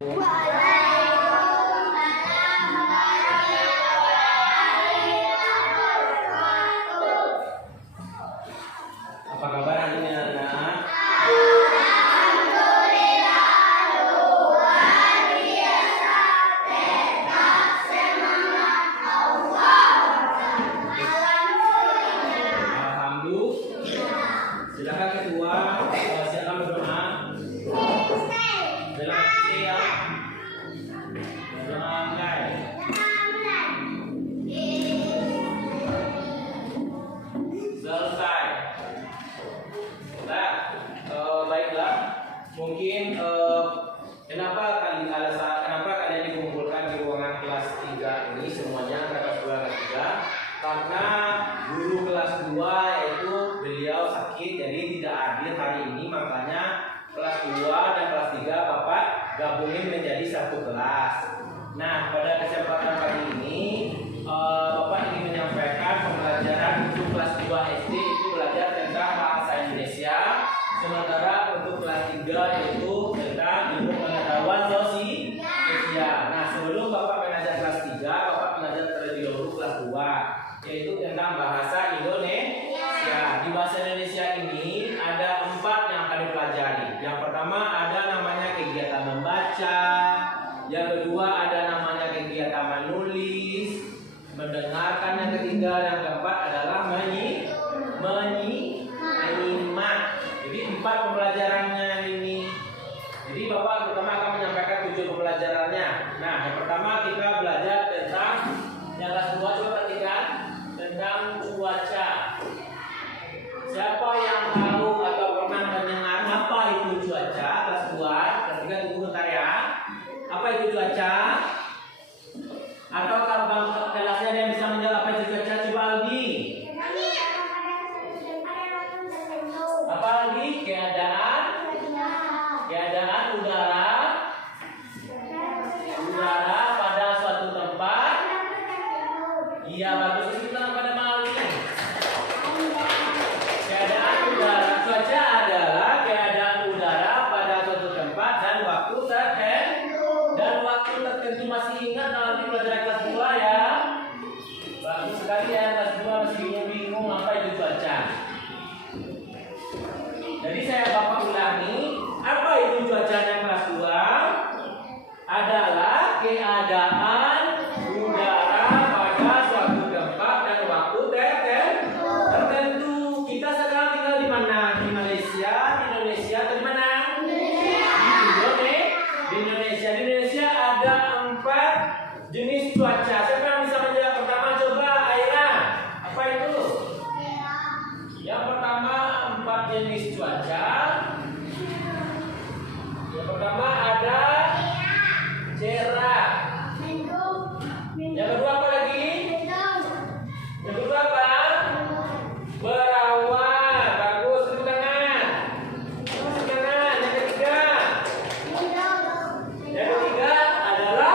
Apa kabar hari ini anak-anak? Silakan ketua, silakan berdoa. Silakan siap. Berdoa mulai. Selesai. Nah, baiklah. Mungkin kenapa kalian dikumpulkan di ruangan kelas 3 ini semuanya kelas 2 kelas 3? Karena guru kelas 2 yaitu beliau sakit jadi tidak hadir hari ini, makanya kelas 2 dan kelas 3 Bapak gabungin menjadi satu kelas. Nah, pada kesempatan kali ini Bapak ingin menyampaikan pembelajaran untuk kelas 2 SD itu belajar tentang bahasa Indonesia, sementara untuk kelas 3 yaitu tentang ilmu pengetahuan sosial. Nah, sebelum Bapak mengajar kelas 3, Bapak mengajar terlebih dahulu kelas 2 yaitu tentang bahasa Indonesia. Di bahasa Indonesia ini ada 4 yang akan dipelajari. Yang pertama ada namanya kegiatan membaca, yang kedua ada namanya kegiatan menulis, mendengarkan, yang ketiga, yang keempat adalah menyimak. Jadi 4 pembelajarannya ini. Jadi Bapak pertama akan menyampaikan 7 pembelajarannya. Nah, yang pertama kita belajar tentang yang kelas 2, coba perhatikan tentang cuaca. Siapa yang tahu atau pernah mendengar apa itu cuaca? Kelas 2, perhatikan tunggu bentar ya. Apa itu cuaca? Atau kalau kelasnya ada yang bisa menjawab apa itu cuaca? Coba Aldi. Apa Aldi? Keadaan udara pada suatu tempat. Iya, bagus. Kita pada malam ini. Keadaan udara, cuaca adalah keadaan udara pada suatu tempat dan waktu tertentu. Masih ingat nanti pelajaran kelas 2 ya? Bagus sekali ya, kelas 2 masih bingung apa itu cuaca. Jadi saya Bapak ulangi, apa itu cuacanya kelas 2? Adalah keadaan udara pada suatu tempat dan waktu tertentu. Kita sekarang tinggal di mana? Di Malaysia. Di Indonesia atau di mana? Di Indonesia. Di Indonesia ada 4 jenis cuaca. Siapa yang bisa menjawab pertama? Coba Aira. Apa itu? Yang pertama 4 jenis cuaca. Yang pertama ada cerah. Yang kedua apa lagi? Yang kedua apa? Berawan. Bagus, tepuk tangan. Tepuk tangan. Yang ketiga adalah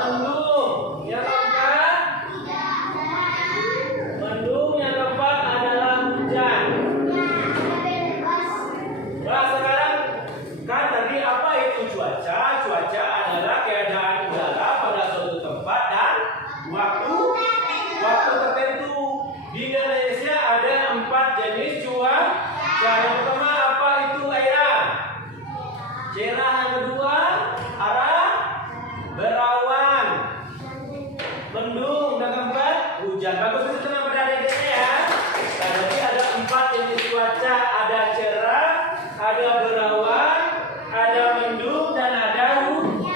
mendung. Yang keempat mendung. Yang keempat adalah hujan. Nah, sekarang kan tadi apa itu cuaca? Cuaca adalah keadaan udara pada suatu tempat dan waktu tertentu. Di Indonesia ada 4 jenis cuaca. Yang pertama apa itu Aira? Cerah. Yang kedua berawan, mendung, dan keempat hujan. Bagus, itu tenang pada adik-adiknya ya. Nah, jadi ada 4 jenis cuaca. Ada cerah, ada berawan, ada mendung, dan ada hujan.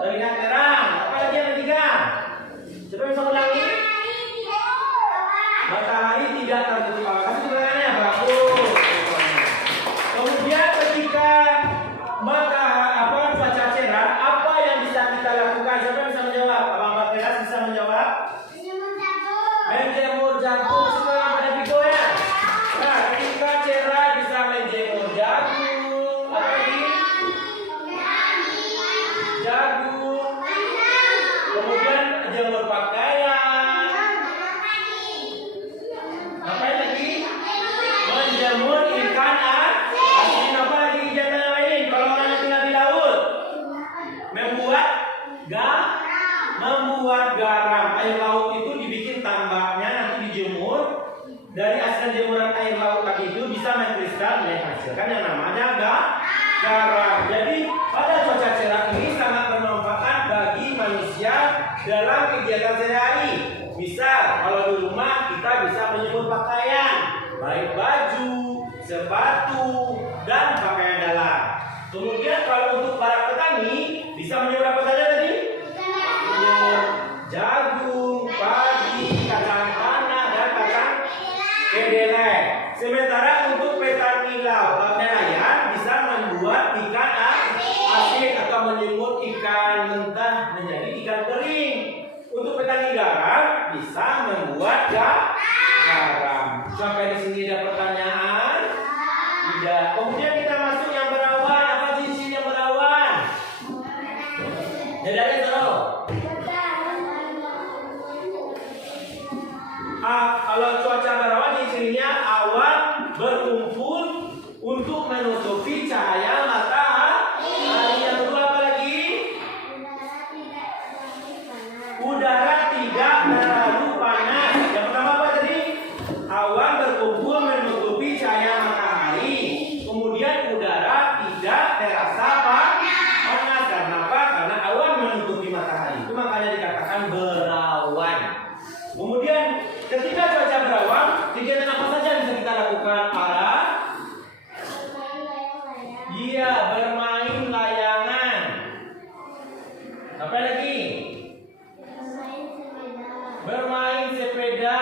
terlihat terang. Apa lagi yang ketiga? Coba bisa ulangi. Matahari tidak tertutup awan. Kasih pertanyaannya bagus. Kemudian ketika cuaca cerah, apa yang bisa kita lakukan? Siapa bisa menjawab? Abang Mbak Teras bisa menjawab? Menjemur jagung. Sekarang pada video ya. Nah, ketika cerah bisa menjemur jagung. Apa lagi? Jagung. Kemudian jemur pakaian. Apa lagi? Menjemur ikan asin. Apa lagi kegiatan lain? Kalau orang yang tinggal di laut, membuat garam. Air laut itu dibikin tambaknya, nanti dijemur. Dari hasil jemuran air laut tadi itu bisa mengkristal dan menghasilkan yang namanya garam. Jadi pada cuaca cerah ini sangat bermanfaat bagi manusia dalam kegiatan sehari-hari. Misal kalau di rumah kita bisa menjemur pakaian, baik baju, sepatu, dan pakaian dalam. Kemudian kalau untuk para petani bisa menjemur apa saja tadi? Menjemur jagung, padi, kacang tanah, dan kacang kedelai. Sementara untuk petani nelayan bisa membuat ikan asin atau menjemur ikan mentah menjadi ikan kering. Untuk petani garam bisa membuat garam. Sampai di sini ada pertanyaan? Tidak. Kemudian kita masuk yang berawan. Apa jenis yang berawan? Dadanya tahu? Kalau cuaca berawan cirinya awan berkumpul untuk menutupi cahaya matahari. Yang kedua apa lagi? Udara tidak terlalu panas. Yang pertama apa tadi? Awan berkumpul menutupi cahaya matahari. Kemudian udara tidak terasa panas. Karena apa? Karena awan menutupi matahari. Itu makanya dikatakan berawan. Kemudian ketika cuaca berawan, kegiatan apa saja bisa kita lakukan? Iya, bermain layangan. Apa lagi? Bermain sepeda.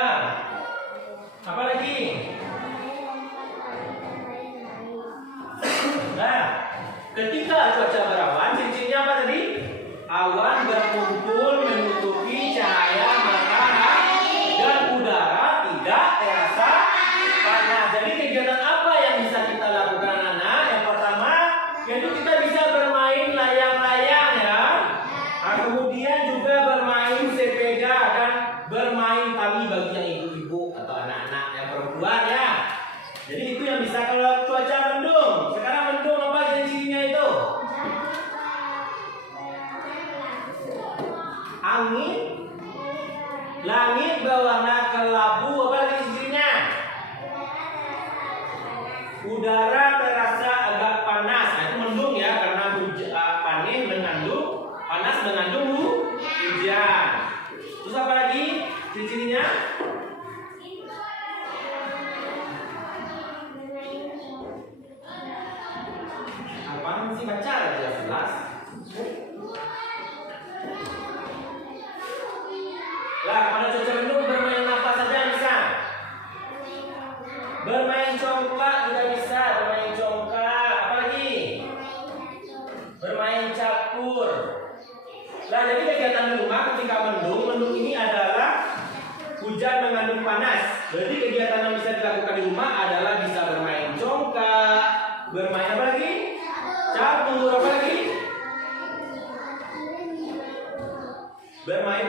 Apa lagi? Nah, ketika cuaca berawan, ciri-cirinya apa tadi? Awan berkumpul menutupi cahaya matahari dan udara tidak terasa panas. Jadi kegiatan apa yang bisa kita lakukan, anak? Yang pertama, yaitu kita bisa bermain layang-layang ya. Nah, kemudian juga bermain sepeda dan bermain tali bagi yang ibu-ibu atau anak-anak yang perempuan ya. Jadi itu yang bisa kalau cuaca mendung. Sekarang mendung apa ciri-cirinya itu? Angin, langit berwarna kelabu. Apa lagi cirinya? Udara terasa agak panas. Nah, itu mendung ya, karena panas mengandung hujan. Terus apa lagi ciri-cirinya? Apaan sih, baca aja jelas. Lah, pada cuaca mendung bermain apa saja bisa? Bermain congklak juga bisa, bermain congklak. Apa lagi? Bermain catur. Lah, jadi kegiatan di rumah ketika mendung ini adalah hujan mengandung panas. Jadi kegiatan yang bisa dilakukan di rumah adalah bisa bermain congklak, bermain apa lagi? Catur. Apa lagi? Bermain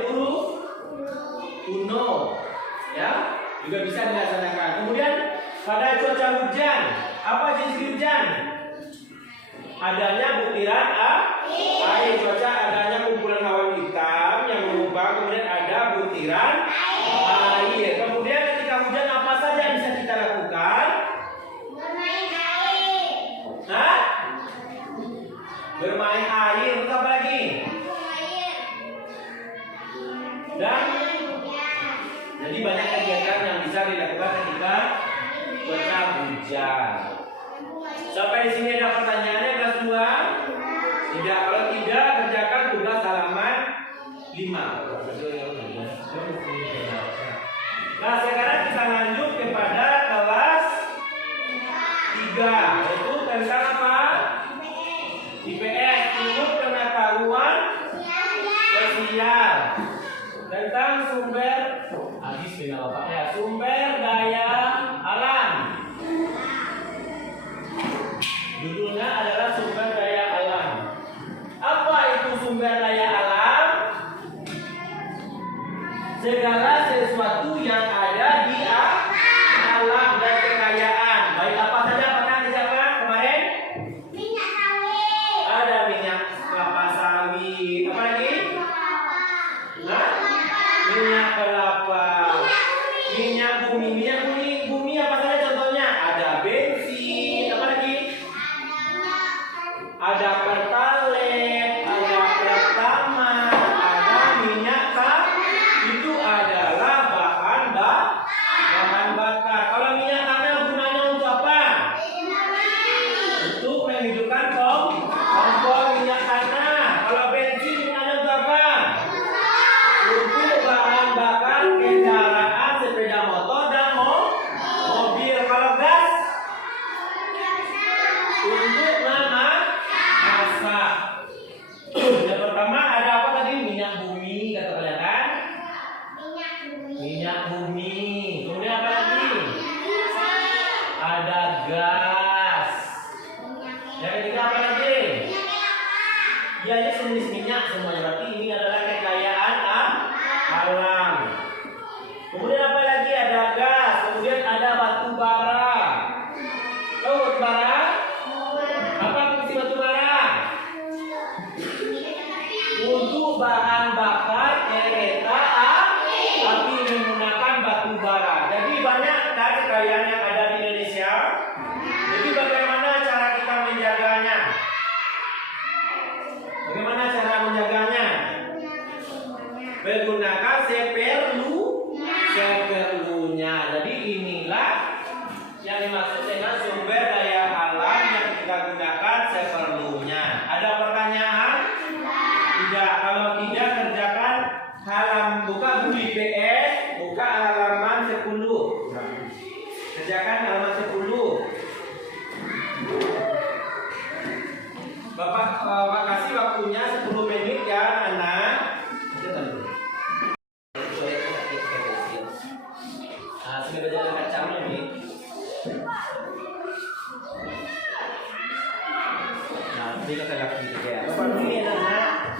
Uno, ya, juga bisa dilaksanakan. Kemudian pada cuaca hujan, apa jenis hujan? Adanya butiran air. Cuaca adanya kumpulan awan hitam yang menumpang, kemudian ada butiran air. Kemudian ketika hujan apa saja yang bisa kita lakukan? Bermain air. Hah? Bermain air. Apa lagi? Dan jadi banyak kegiatan yang bisa dilakukan ketika cuaca hujan. Sampai di sini ada pertanyaannya kelas 2? Tidak. Kalau tidak, kerjakan 5. Nah, sekarang kita lanjut kepada kelas 3, yaitu tentang apa? IPS, ilmu pengetahuan sosial, tentang sumber sumber daya alam. Judulnya adalah sumber daya alam. Apa itu sumber daya alam? Segala sesuatu yang ada di alam dan kekayaan. Baik apa saja pernah dicatat kemarin? Minyak sawit. Ada minyak kelapa sawit. Apa lagi? Hah? Minyak kelapa. Minyak bumi. Minyak bumi apa saja contohnya? Ada bensin. Apa lagi? Ada pertalite, ada pertamax, ada minyak itu adalah bahan bakar. Kalau minyak tanah gunanya untuk apa? Untuk menghidupkan kompor minyak tanah. Kalau bensin gunanya untuk apa? Untuk bahan bakar kendaraan sepeda motor dan mobil. Kalau gas untuk masak. Yang pertama ada apa tadi? Minyak bumi, kata kalian kan? Minyak bumi. Kemudian apa lagi? Ada gas. Yang ketiga apa lagi? Ya, ini sejenis minyak semuanya. Berarti ini adalah kekayaan alam. Kemudian apa lagi? Ada gas. Kemudian ada batu bara. Tahu batu bara? Apa fungsi batu bara? Untuk bahan bakar kereta api menggunakan batu bara. Jadi banyak kan kekayaan yang ada di Indonesia. Jadi bagaimana cara kita menjaganya? Bagaimana cara menjaganya? Menggunakan seperlunya. Jadi inilah yang dimaksud dengan sumber daya alam yang kita gunakan seperlunya. Ada pertanyaan? Tidak. Kalau tidak, kerjakan buka buku IPS, buka halaman 10. Kerjakan halaman 10. Bapak kasih waktunya 10 menit ya, anak. Sudah berjalan kacangnya nih. Nah, ini kita lagi ya. Bapak ini anak.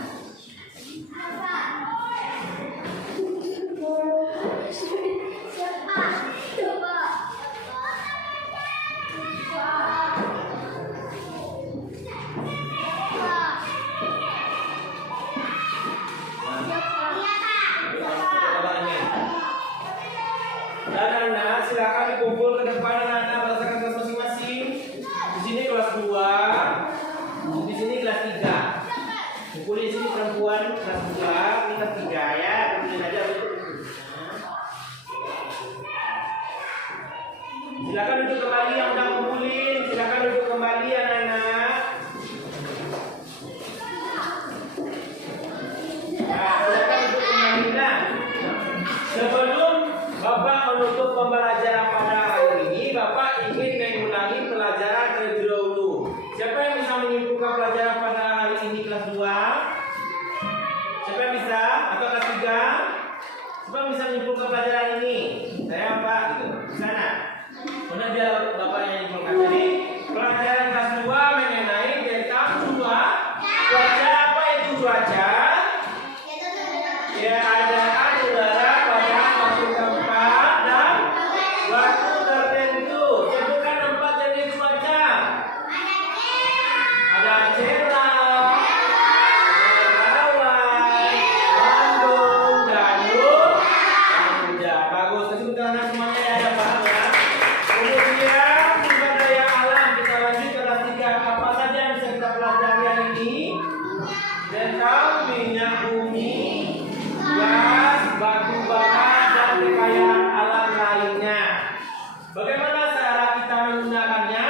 Dan anak silakan dikumpul ke depan anak berdasarkan kelas masing-masing. Di sini kelas 2, di sini kelas 3. Kumpul di sini perempuan kelas 2, ini kelas 3 ya. Kumpulin aja. Silakan duduk kembali yang udah kumpulin. Silakan duduk kembali anak-anak. Nah, silakan duduk kembali nah. Sebelum Bapak menutup pembelajaran pada hari ini, Bapak ingin mengulangi pelajaran terlebih dahulu. Siapa yang bisa menyimpulkan pelajaran pada hari ini kelas 2? Siapa yang bisa? Atau kelas 3? Siapa yang bisa menyimpulkan pelajaran ini? Saya Pak, gitu. Di sana. Mana dia Bapak yang menyimpulkan? Jadi pelajaran kelas 2 mengenai tentang cuaca. Apa itu cuaca? Ya, ada udara pada suatu tempat dan waktu tertentu. Sebutkan 4 jenis cuaca. Ada cerah, awan, mendung, dan hujan. Bagus. Sebutkan semuanya ya, ada paham ya. Kemudian sumber daya alam kita lanjut ke kelas 3. Apa saja yang bisa kita pelajari hari ini? Tentang minyak bumi, gas, batu bara, dan kekayaan alam lainnya. Bagaimana cara kita menggunakannya?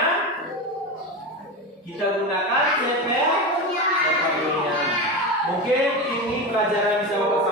Kita gunakan seperlunya. Mungkin ini pelajaran bisa memperbaiki